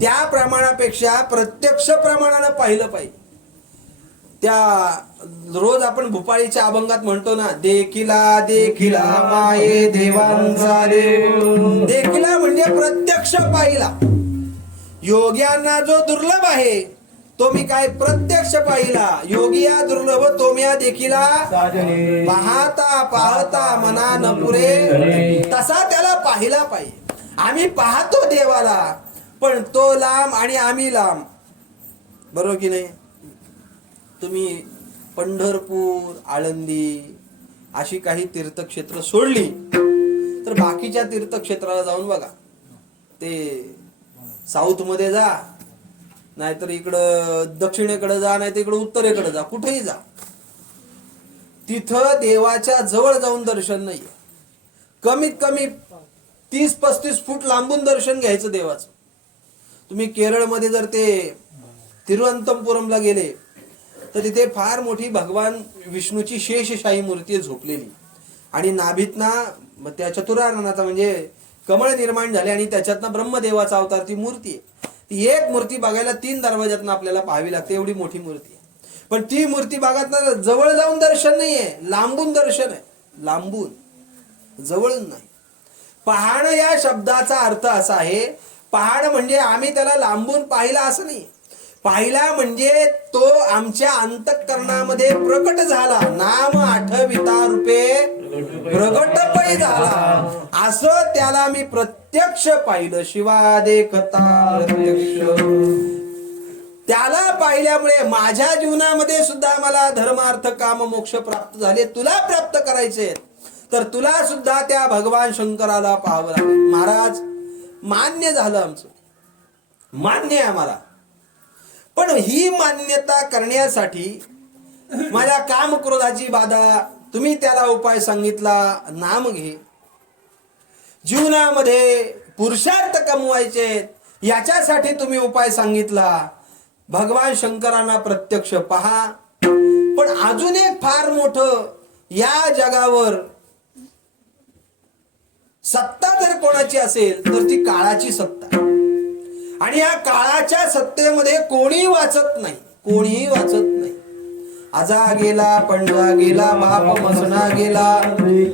त्या प्रमाणापेक्षा प्रत्यक्ष प्रमाणानं पाहिलं पाहिजे. त्या रोज आपण भूपाळीच्या अभंगात म्हणतो ना, देखिला देखिला माये देवांचा देव. देखिला म्हणजे प्रत्यक्ष पाहिला. योग्यांना जो दुर्लभ आहे तो मी काय प्रत्यक्ष पाहिला. योगिया दुर्लभ तोम्या देखिला पाहता पाहता मना न पुरे. तसा त्याला पाहिला पाहिजे. आम्ही पाहतो देवाला, पण तो लांब आणि आम्ही लांब. बरोबर की नाही? तुम्ही पंढरपूर, आळंदी अशी काही तीर्थक्षेत्र सोडली तर बाकीच्या तीर्थक्षेत्राला जाऊन बघा. ते साऊथ मध्ये जा, नाहीतर इकडं दक्षिणेकडे जा, नाहीतर इकडं उत्तरेकडे जा, कुठेही जा, तिथं देवाच्या जवळ जाऊन दर्शन नाहीये. कमीत कमी 30-35 फूट लांबून दर्शन घ्यायचं देवाचं. तुम्ही केरळमध्ये जर ते तिरुअनंतपुरमला गेले तर तिथे फार मोठी भगवान विष्णूची शेषशाही मूर्ती झोपलेली आणि नाभीतना त्या चतुराननाचा म्हणजे कमळ निर्माण झाले आणि त्याच्यातनं ब्रह्मदेवाचा अवतार ती मूर्ती आहे. ती एक मूर्ती बघायला 3 दरवाज्यातनं आपल्याला पाहावी लागते, एवढी मोठी मूर्ती आहे. पण ती मूर्ती बघायला जवळ जाऊन दर्शन नाहीये, लांबून दर्शन आहे. लांबून, जवळ नाही. पहाणं या शब्दाचा अर्थ असा आहे, पहाणं म्हणजे आम्ही त्याला लांबून पाहिला असं नाही. पाहिला म्हणजे तो आमच्या अंतःकरणामध्ये प्रकट झाला. नाम आठविता रूपे प्रगट पै झाला, असं त्याला मी प्रत्यक्ष पाहिलं. शिवा देखता प्रत्यक्ष. त्याला पाहिल्यामुळे माझ्या जीवनामध्ये सुद्धा मला धर्म अर्थ काम मोक्ष प्राप्त झाले. तुला प्राप्त करायचे तर तुला सुद्धा त्या भगवान शंकराला पाहावं लागेल. महाराज मान्य झालं, आमचं मान्य आहे आम्हाला. पण ही मान्यता करण्यासाठी माझ्या काम क्रोधाची बाधा, तुम्ही त्याला उपाय सांगितला, नाम घे. जीवनामध्ये पुरुषार्थ कमवायचे याच्यासाठी तुम्ही उपाय सांगितला. भगवान शंकरांना प्रत्यक्ष पहा. पण अजून एक फार मोठं या जगावर सत्ता जर कोणाची असेल तर ती काळाची सत्ता. आणि या काळाच्या सत्तेमध्ये कोणी वाचत नाही, कोणीही वाचत नाही. आजा गेला, पणजा गेला, बाप मसना गेला,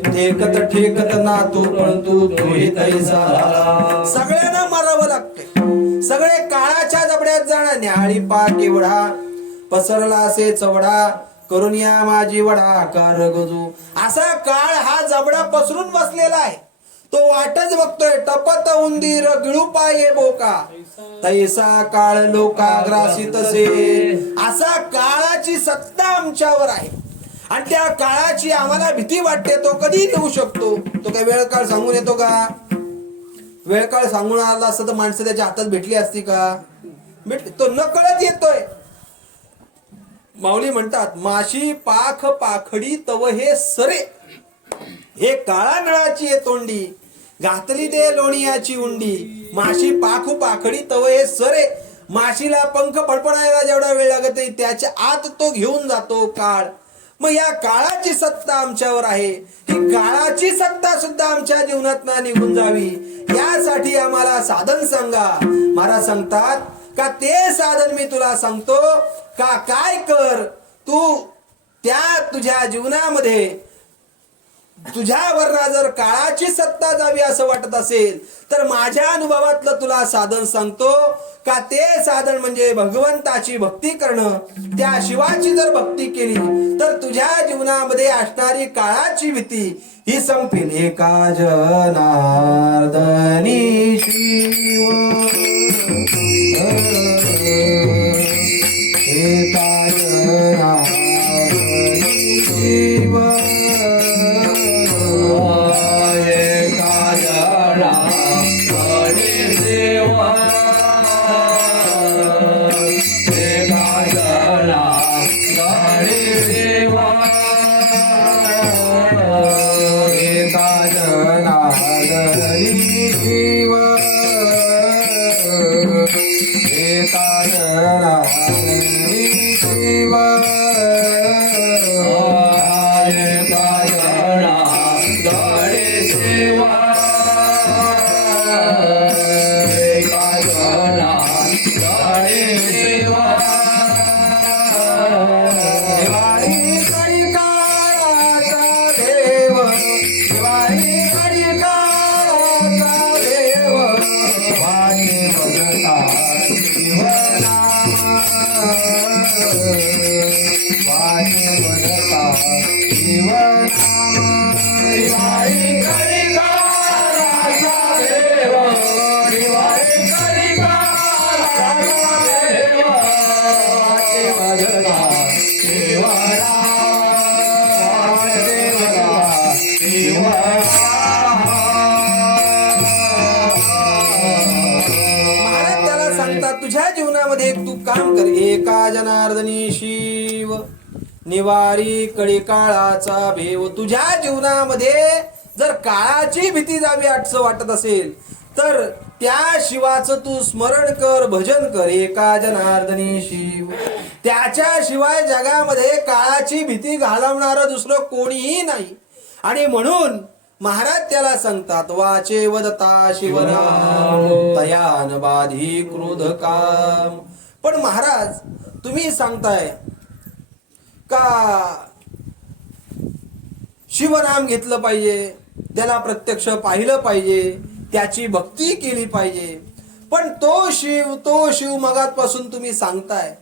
ठेकत ठेकत ना तू पण तू तैसा. सगळ्यांना मारावं लागतंय. सगळे काळाच्या जबड्यात जाणार. न्याहाळी पा केवढा पसरला असे चवडा, करून या माझी वडा कार गजू. असा काळ हा जबडा पसरून बसलेला आहे. तो वाटच बघतोय. टपत उंदीर गिळू पाये बोका, तैसा काळ लोका ग्रासित से. असा काळाची सत्ता आमच्यावर आहे आणि त्या काळाची आम्हाला भीती वाटते. तो कधी येऊ शकतो. तो काय वेळ काळ सांगून येतो का? वेळ काळ सांगून आला असतं तर माणसं त्याच्या हातात भेटली असती का? भेटली. तो नकळत येतोय. माऊली म्हणतात, माशी पाख पाखडी तव हे सरे, हे काळा नळाची आहे तोंडी, घातली दे लोणियाची उंडी. माशी पाखू पाखडी तव हे सरे. माशीला पंख फडफडायला जेवढा वेळ लागत नाही त्याच्या आत तो घेऊन जातो काळ. मग या काळाची सत्ता आमच्यावर आहे. ही काळाची सत्ता सुद्धा आमच्या जीवनात निघून जावी यासाठी आम्हाला साधन सांगा. महाराज सांगतात का ते साधन मी तुला सांगतो का, काय कर तू. त्या तुझ्या जीवनामध्ये तुझ्यावर जर काळाची सत्ता जावी असं वाटत असेल तर माझ्या अनुभवातलं तुला साधन सांगतो का, ते साधन म्हणजे भगवंताची भक्ती करणं. त्या शिवाची जर भक्ती केली तर तुझ्या जीवनामध्ये असणारी काळाची भीती ही संपेल. एका जनार्दनी शिव, एका जनार्दनी शिव, तुझ्या जीवनामध्ये एक तू काम कर. एका जनार्दनी शिव निवारी कळी काळाचा भेव. तुझ्या जीवनामध्ये जर काळाची भीती जावी असं वाटत असेल तर त्या शिवाचं तू स्मरण कर, भजन कर. एका जनार्दनी शिव, त्याच्याशिवाय जगामध्ये काळाची भीती घालवणारं दुसरं कोणीही नाही. आणि म्हणून महाराज त्याला सांगतात, वाचे वदता शिवनाम तयान बाधी क्रोध काम. पण महाराज तुम्ही सांगताय का शिवनाम घेतलं पाहिजे, त्याला प्रत्यक्ष पाहिलं पाहिजे, त्याची भक्ती केली पाहिजे. पण तो शिव मगापासून तुम्ही सांगताय,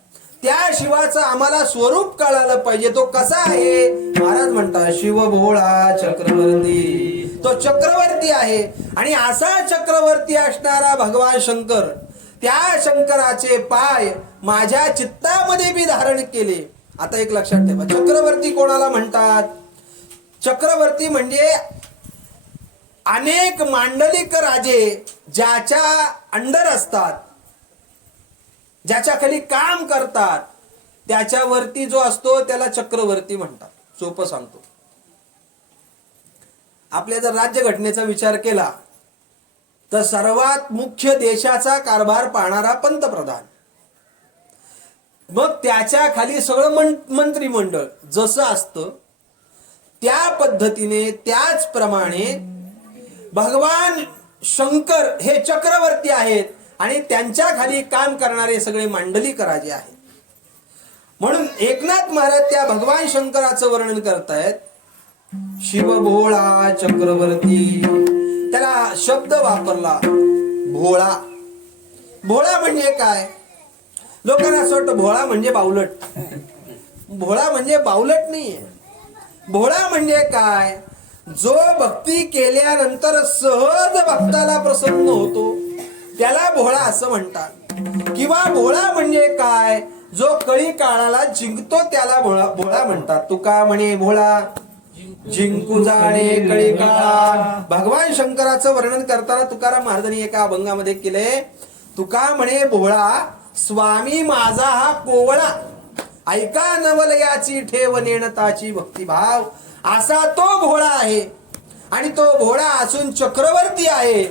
त्या शिवाचं आम्हाला स्वरूप कळालं पाहिजे. तो कसा आहे? महाराज म्हणतात, शिव भोळा चक्रवर्ती. तो चक्रवर्ती आहे. आणि असा चक्रवर्ती असणारा भगवान शंकर, त्या शंकराचे पाय माझ्या चित्तामध्ये मी धारण केले. आता एक लक्षात ठेवा, चक्रवर्ती कोणाला म्हणतात? चक्रवर्ती म्हणजे अनेक मांडलिक राजे ज्याच्या अंडर असतात, ज्याच्या खाली काम करतात, त्याच्यावरती जो असतो त्याला चक्रवर्ती म्हणतात. सोपं सांगतो, आपल्या जर राज्यघटनेचा विचार केला तर सर्वात मुख्य देशाचा कारभार पाहणारा पंतप्रधान, मग त्याच्या खाली सगळं मंत्रिमंडळ जसं असतं त्या पद्धतीने, त्याचप्रमाणे भगवान शंकर हे चक्रवर्ती आहेत आणि त्यांच्या खाली काम करणारे सगळे मांडलिक राजे आहेत. म्हणून एकनाथ महाराज त्या भगवान शंकराचं वर्णन करतायत, शिव भोळा चक्रवर्ती. त्याला शब्द वापरला भोळा. भोळा म्हणजे काय? लोकांना असं वाटतं भोळा म्हणजे बावलट. भोळा म्हणजे बावलट नाहीये. भोळा म्हणजे काय? जो भक्ती केल्यानंतर सहज भक्ताला प्रसन्न होतो त्याला भोळा असं म्हणतात. किंवा भोळा म्हणजे काय? जो कळी काळाला जिंकतो त्याला भोळा म्हणतात. तुका म्हणे भोळा जिंकू जाणे कळी काळा. भगवान शंकराचं वर्णन करताना तुकाराम महाराजांनी एका अभंगामध्ये केले, तुका म्हणे भोळा स्वामी माझा हा कोवळा, ऐका नवलयाची ठेव नेणताची भक्तिभाव. असा तो भोळा आहे. आणि तो भोळा असून चक्रवर्ती आहे.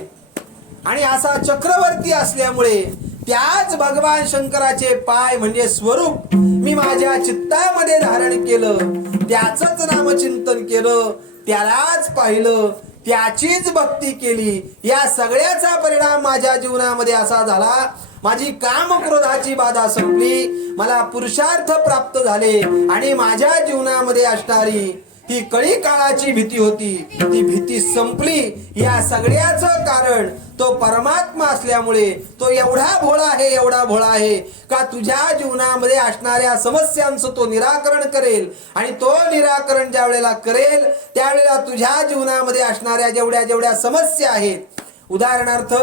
आणि असा चक्रवर्ती असल्यामुळे त्याच भगवान शंकराचे पाय म्हणजे स्वरूप मी माझ्या चित्तामध्ये धारण केलं, त्याचंच नामचिंतन केलं, त्यालाच पाहिलं, त्याचीच भक्ती केली. या सगळ्याचा परिणाम माझ्या जीवनामध्ये असा झाला, माझी काम क्रोधाची बाधा संपली, मला पुरुषार्थ प्राप्त झाले. आणि माझ्या जीवनामध्ये असणारी ही कळी काळाची भीती होती, ती भीती संपली. या सगळ्याचं कारण तो परमात्मा असल्यामुळे तो एवढा भोळा आहे, एवढा भोळा आहे का तुझ्या जीवनामध्ये असणाऱ्या समस्यांचं तो निराकरण करेल. आणि तो निराकरण ज्या वेळेला करेल त्यावेळेला तुझ्या जीवनामध्ये असणाऱ्या जेवढ्या समस्या आहेत, उदाहरणार्थ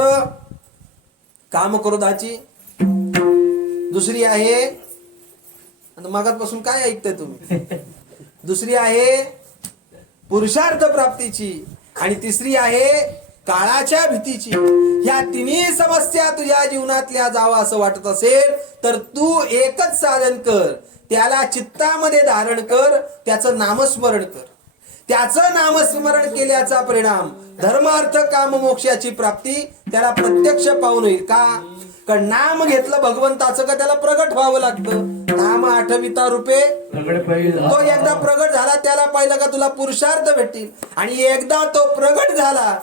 कामक्रोधाची, दुसरी आहे, मागापासून काय ऐकताय तुम्ही, दुसरी आहे पुरुषार्थ प्राप्तीची, आणि तिसरी आहे काळाच्या भीतीची. ह्या तिन्ही समस्या तुझ्या जीवनातल्या जावा असं वाटत असेल तर तू एकच साधन कर, त्याला चित्तामध्ये धारण कर, त्याचं नामस्मरण कर. त्याचं नामस्मरण केल्याचा परिणाम धर्म अर्थ काम मोक्षाची प्राप्ती त्याला प्रत्यक्ष पाहून होईल. का? कारण नाम घेतलं भगवंताचं का त्याला प्रगट व्हावं लागतं. नाम आठविता रूपे, तो एकदा प्रगट झाला त्याला पाहिलं का तुला पुरुषार्थ भेटतील. आणि एकदा तो प्रगट झाला,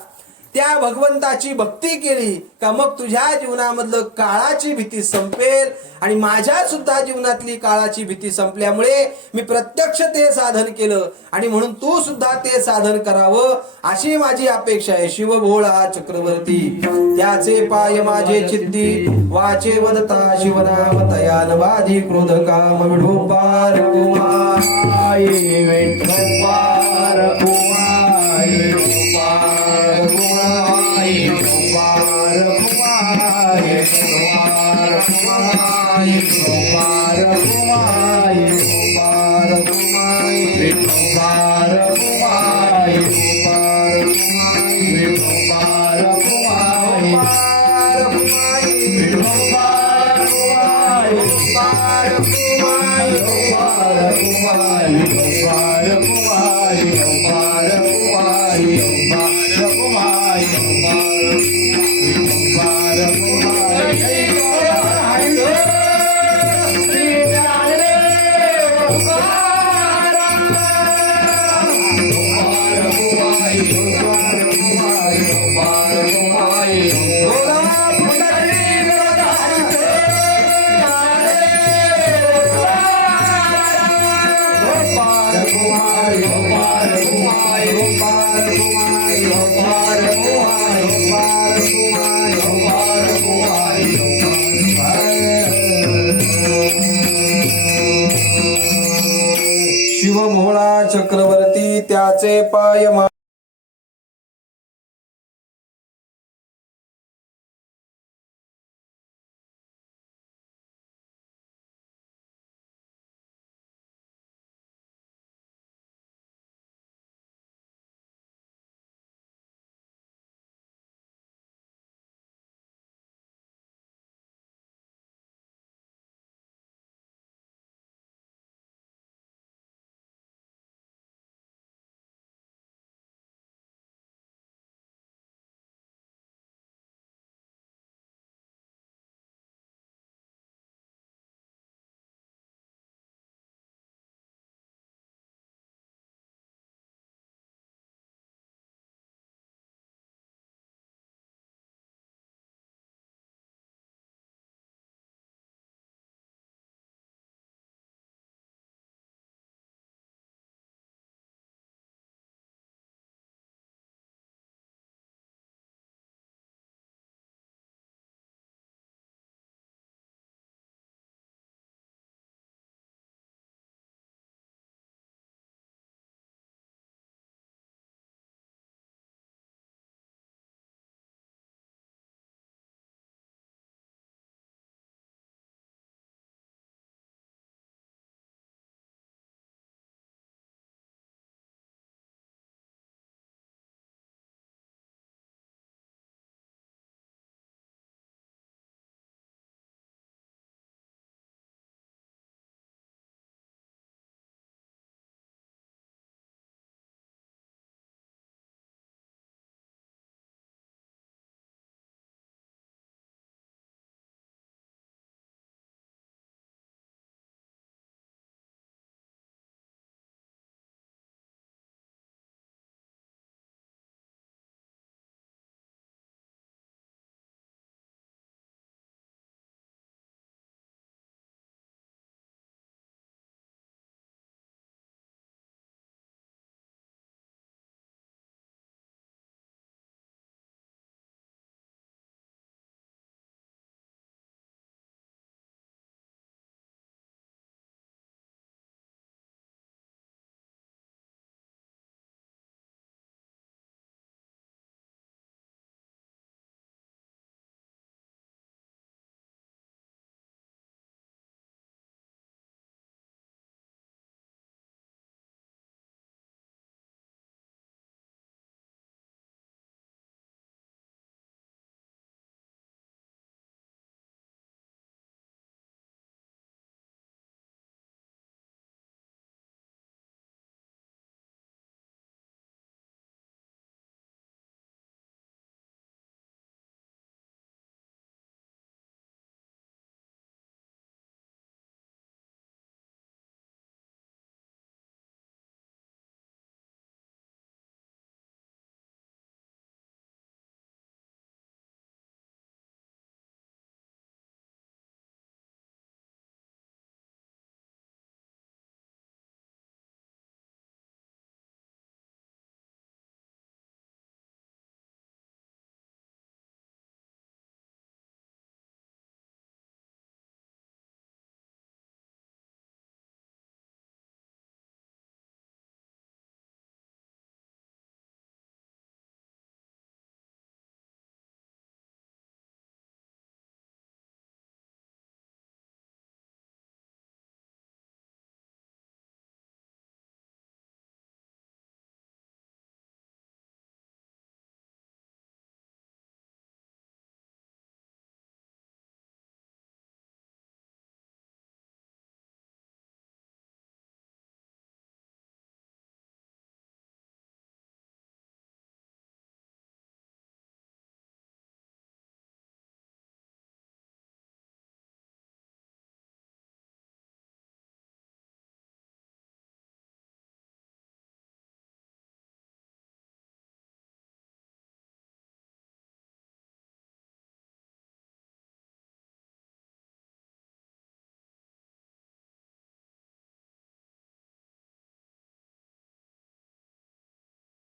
त्या भगवंताची भक्ती केली का मग तुझ्या जीवनामधलं काळाची भीती संपेल. आणि माझ्या सुद्धा जीवनातली काळाची भीती संपल्यामुळे मी प्रत्यक्ष ते साधन केलं, आणि म्हणून तू सुद्धा ते साधन करावं अशी माझी अपेक्षा आहे. शिव भोळा चक्रवर्ती, त्याचे पाय माझे चित्ती, वाचे वदता शिवनाम तयान बाधी क्रोध काम. विठोबार कुमार विठोबार कुमार विठोबार कुमार विठोबार कुमार विठोबार कुमार विठोबार कुमार विठोबार कुमार विठोबार कुमार विठोबार कुमार विठोबार कुमार विठोबार शिवभोळा चक्रवर्ती त्याचे पाय